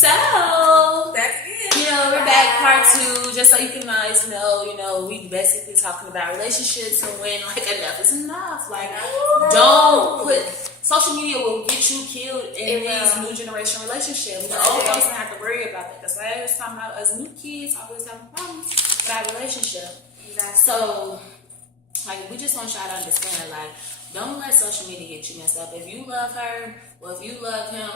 So that's it. We're back part 2, just so you can guys know, we basically talking about relationships and when enough is enough. Don't put social media will get you killed in these new generation relationships. The old folks don't have to worry about that. That's why I was talking about us new kids always having problems with our relationship. Exactly. So we just want y'all to understand, don't let social media get you messed up. If you love her or if you love him,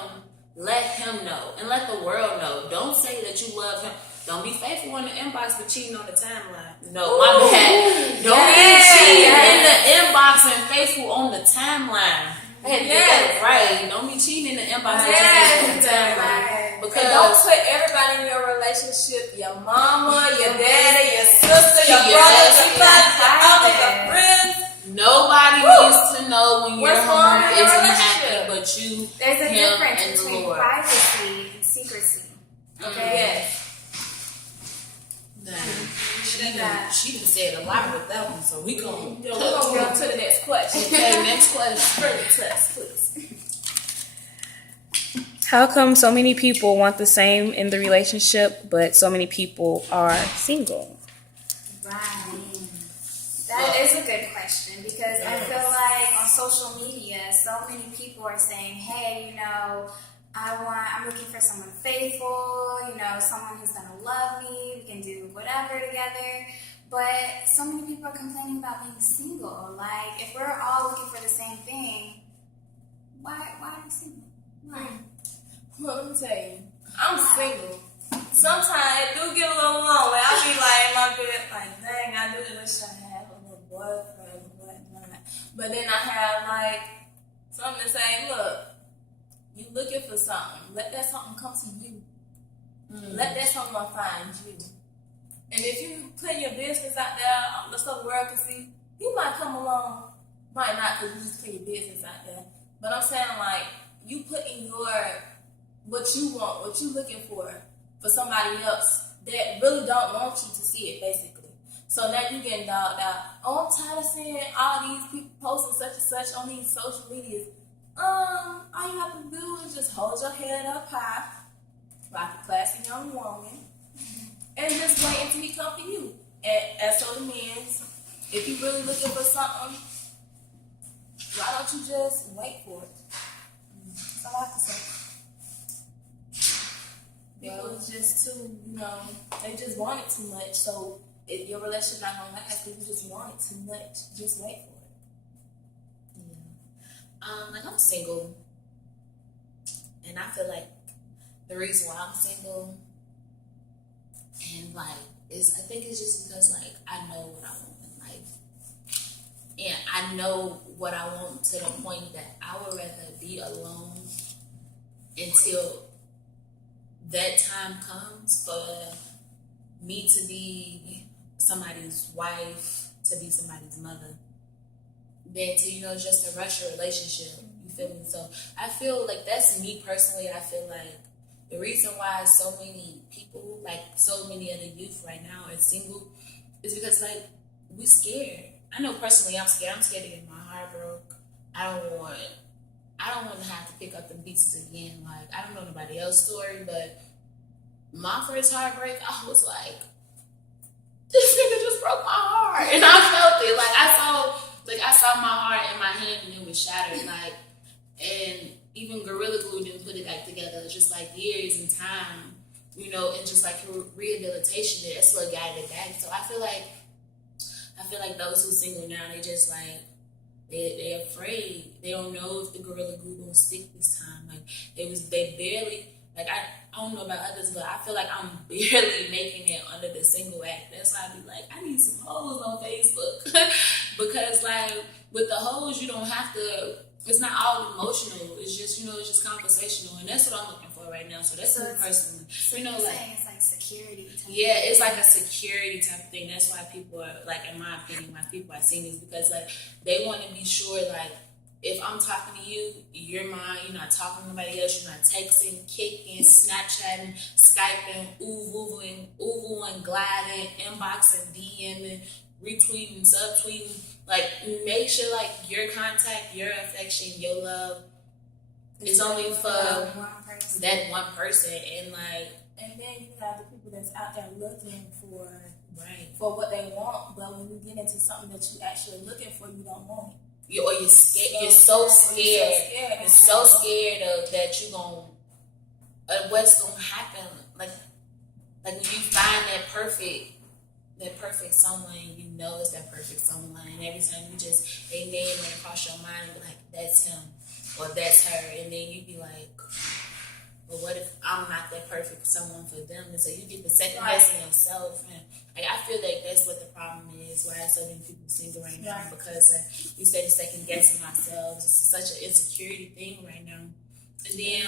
let him know and let the world know. Don't say that you love him. Don't be faithful in the inbox but cheating on the timeline. No, my bad. Don't be cheating in the inbox and faithful on the timeline. I had to get that right. Don't be cheating in the inbox and faithful on the timeline. Because don't put everybody in your relationship, your mama, your daddy, your sister, your brother, your father, your uncle, your friends. Nobody needs to know when your home isn't happy but you. There's a him, difference and between Lord. privacy and secrecy. Okay? Yes. She done said a lot with that one, so we gon' go to the next question. Okay, next question. Further test, please. How come so many people want the same in the relationship, but so many people are single? Right. That is a good question because I feel like on social media, so many people are saying, hey, I'm looking for someone faithful, someone who's going to love me, we can do whatever together. But so many people are complaining about being single. If we're all looking for the same thing, why are we single? Why? Well, let me tell you, I'm single. Sometimes it do get a little lonely. I'll be in my bed, dang, I do wish I had a little boyfriend or whatnot. But then I have, something to say, look, you looking for something. Let that something come to you. Let that someone find you. And if you put your business out there, so the world can see, you might come along. Might not, because you just put your business out there. But I'm saying, you put in what you want, what you looking for somebody else that really don't want you to see it, basically. So now you getting dogged out. Oh, I'm tired of seeing all these people posting such and such on these social medias. All you have to do is just hold your head up high, like a classy young woman, and just wait until he come for you. And as for the men, if you really looking for something, why don't you just wait for it? That's all I have to say. People is just too, they just want it too much. So if your relationship not gonna last, because you just want it too much. Just wait for it. Yeah. I'm single, and I feel like the reason why I'm single, and I think it's just because I know what I want in life, and I know what I want to the point that I would rather be alone until that time comes for me to be somebody's wife, to be somebody's mother, than to, just to rush a relationship. You feel me? So I feel like that's me personally. I feel like the reason why so many people, so many of the youth right now are single is because, we scared. I know personally I'm scared. I'm scared to get my heart broke. I don't want to have to pick up the pieces again. I don't know nobody else's story, but my first heartbreak, I was like, this nigga just broke my heart. And I felt it. I saw my heart in my hand and it was shattered. And even Gorilla Glue didn't put it back together. It's just years and time, and just rehabilitation, that's what got it back. So I feel like those who single now, they just they're afraid. They don't know if the Gorilla Glue gonna stick this time. They barely, I don't know about others, but I feel like I'm barely making it under the single act. That's why I be I need some hoes on Facebook. Because with the hoes, you don't have to, it's not all emotional. It's just, it's just conversational. And that's what I'm looking for right now. So that's me personally. So you're saying it's security type yeah, it's a security type of thing. That's why people are, in my opinion, why people are singles, because they want to be sure if I'm talking to you, you're mine. You're not talking to nobody else. You're not texting, kicking, Snapchatting, Skyping, ooh-wooing, gliding, inboxing, DMing, retweeting, subtweeting. Make sure your contact, your affection, your love It's only for one person. that one person, and like, And then you have the people that's out there looking for right. what they want, but when you get into something that you actually looking for, you don't want it. You're scared. You're so scared. You're so scared of that you're gonna what's gonna happen. Like when you find that perfect someone, you know it's that perfect someone, and every time you just they name it across your mind and be like, that's him or that's her, and then you be like, but what if I'm not that perfect someone for them? And so you get the second guessing yourself, and like I feel like that's what the problem is. Why so many people single right now, because we say the second guessing ourselves. It's such an insecurity thing right now. And then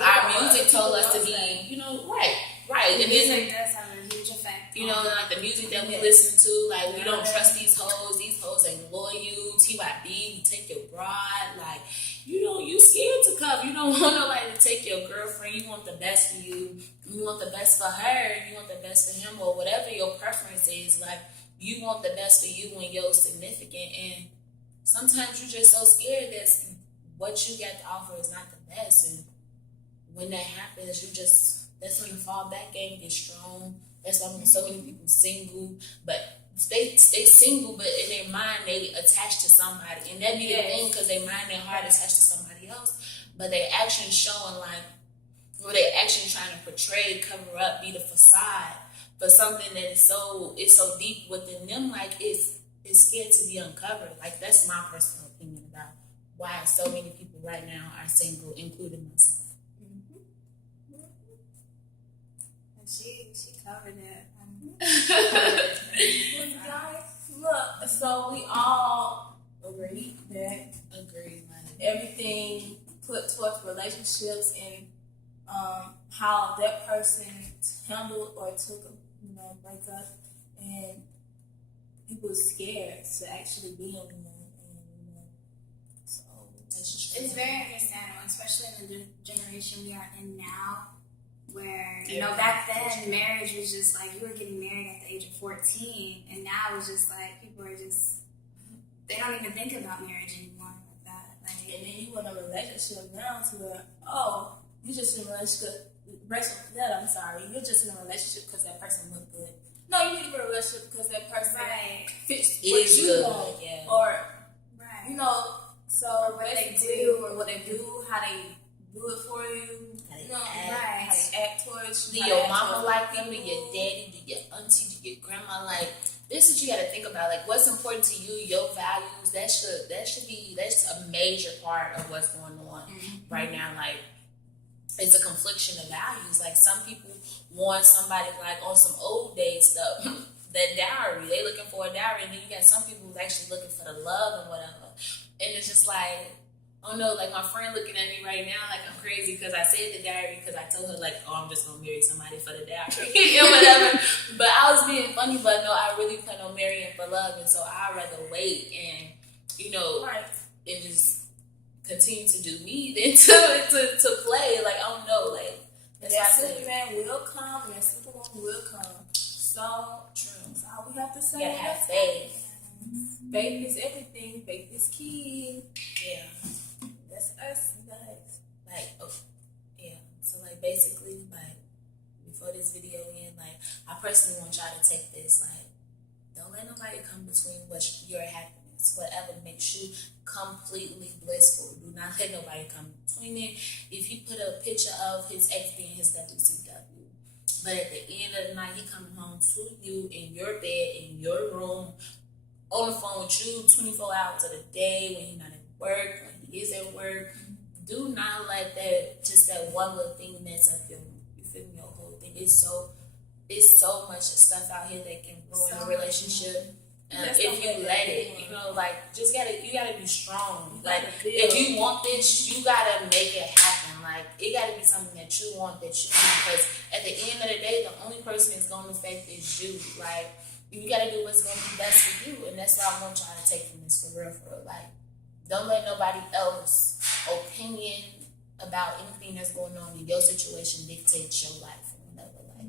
our music told us to be, right. And Music does have a huge effect. Like the music that we listen to, like we don't trust these hoes. These hoes ain't loyal. TYB, you take your broad, like you scared to come. You don't want nobody to take your girlfriend. You want the best for you. You want the best for her. You want the best for him, or whatever your preference is. Like you want the best for you and your significant. And sometimes you're just so scared that what you got to offer is not the best. And when that happens, that's when the fallback game gets strong. That's why so many people single, but they single, but in their mind they attached to somebody, and that be the thing, because they mind their heart attached to somebody else, but their action showing like, or their action trying to portray, cover up, be the facade for something that is so deep within them, like it's scared to be uncovered. Like that's my personal opinion about why so many people right now are single, including myself. She covered it. Look, so we all agree that everything put towards relationships and how that person handled or took a breakup, and people scared to actually be in one, and so It's very understandable, especially in the generation we are in now, where back then marriage was just like you were getting married at the age of 14, and now it's just like people are just, they don't even think about marriage anymore like that. Like, and then you in a relationship now to where you just in a relationship. You're just in a relationship because that person looked good. No, you need to be in a relationship because that person fits what you want, or so what they do, how they do it for you. How they act towards you. Do your mama like them? Do your daddy? Do your auntie? Do your grandma? Like, this is what you got to think about. Like, what's important to you, your values. That's a major part of what's going on right now. Like, it's a confliction of values. Like, some people want somebody like on some old day stuff, that dowry. They looking for a dowry, and then you got some people who's actually looking for the love and whatever. And it's just like, oh no, like my friend looking at me right now like I'm crazy because I said the dowry, because I told her like, oh, I'm just gonna marry somebody for the dowry and whatever. But I was being funny, but no, I really plan on marrying for love, and so I'd rather wait and and just continue to do me than to play. Like, I don't know, like that Superman will come and that Superwoman will come. So true. That's all we have to say. You gotta have faith. Faith is everything. Faith is key. Yeah. That's us, guys. Like, so like basically, like before this video end, like I personally want y'all to take this, like, don't let nobody come between your happiness, whatever makes you completely blissful. Do not let nobody come between it. If he put a picture of his ex being his WCW, but at the end of the night he coming home to you in your bed, in your room, on the phone with you 24 hours of the day, when he's not at work, when he is at work, do not let that one little thing mess up your whole thing. It's so much stuff out here that can ruin a relationship. If you let it, you gotta be strong. Like, if you want this, you gotta make it happen. Like, it gotta be something that you want, that you need, because at the end of the day, the only person that's gonna affect is you. Like, you gotta do what's gonna be best for you, and that's what I want y'all to take from this, for real. Like, don't let nobody else's opinion about anything that's going on in your situation dictate your life or whatever. Like,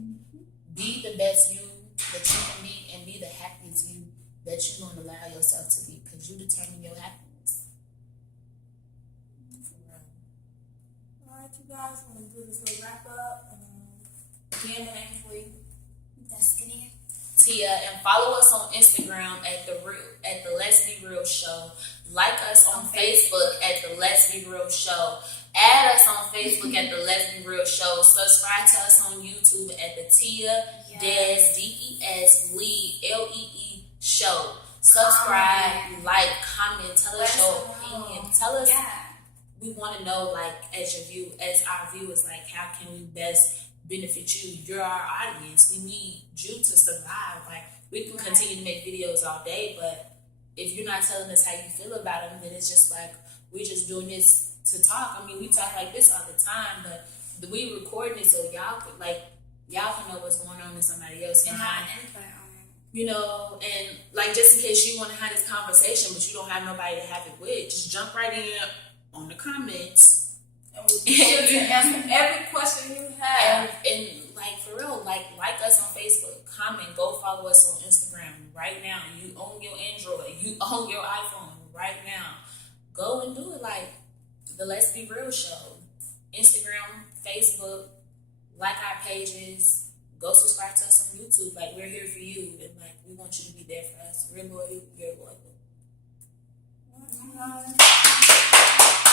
be the best you that you can be, and be the happiest you that you don't allow yourself to be, because you determine your happiness. For real. right, you guys. I'm gonna do this little wrap up. Again, the name for you. Destiny. Tia, and follow us on Instagram at the Let's Be Real Show. Like us on Facebook at the Let's Be Real Show. Add us on Facebook at the Let's Be Real Show. Subscribe to us on YouTube at the Tia Des DES Lee LEE Show. Subscribe, like, comment, tell us your opinion. Tell us. We want to know, like, as our viewers, like, how can we best benefit you? You're our audience. We need you to survive. Like, we can continue to make videos all day, but if you're not telling us how you feel about them, then it's just like we're just doing this to talk. I mean, we talk like this all the time, but we recording it so y'all can know what's going on in somebody else And have an input on it. you know, and like just in case you want to have this conversation, but you don't have nobody to have it with, just jump right in on the comments. And we'll be sure to answer every question you have. And like for real, like us on Facebook, comment, go follow us on Instagram right now. You own your Android, you own your iPhone right now. Go and do it. Like the Let's Be Real Show, Instagram, Facebook, like our pages. Go subscribe to us on YouTube. Like we're here for you, and like we want you to be there for us. We're loyal. You're loyal.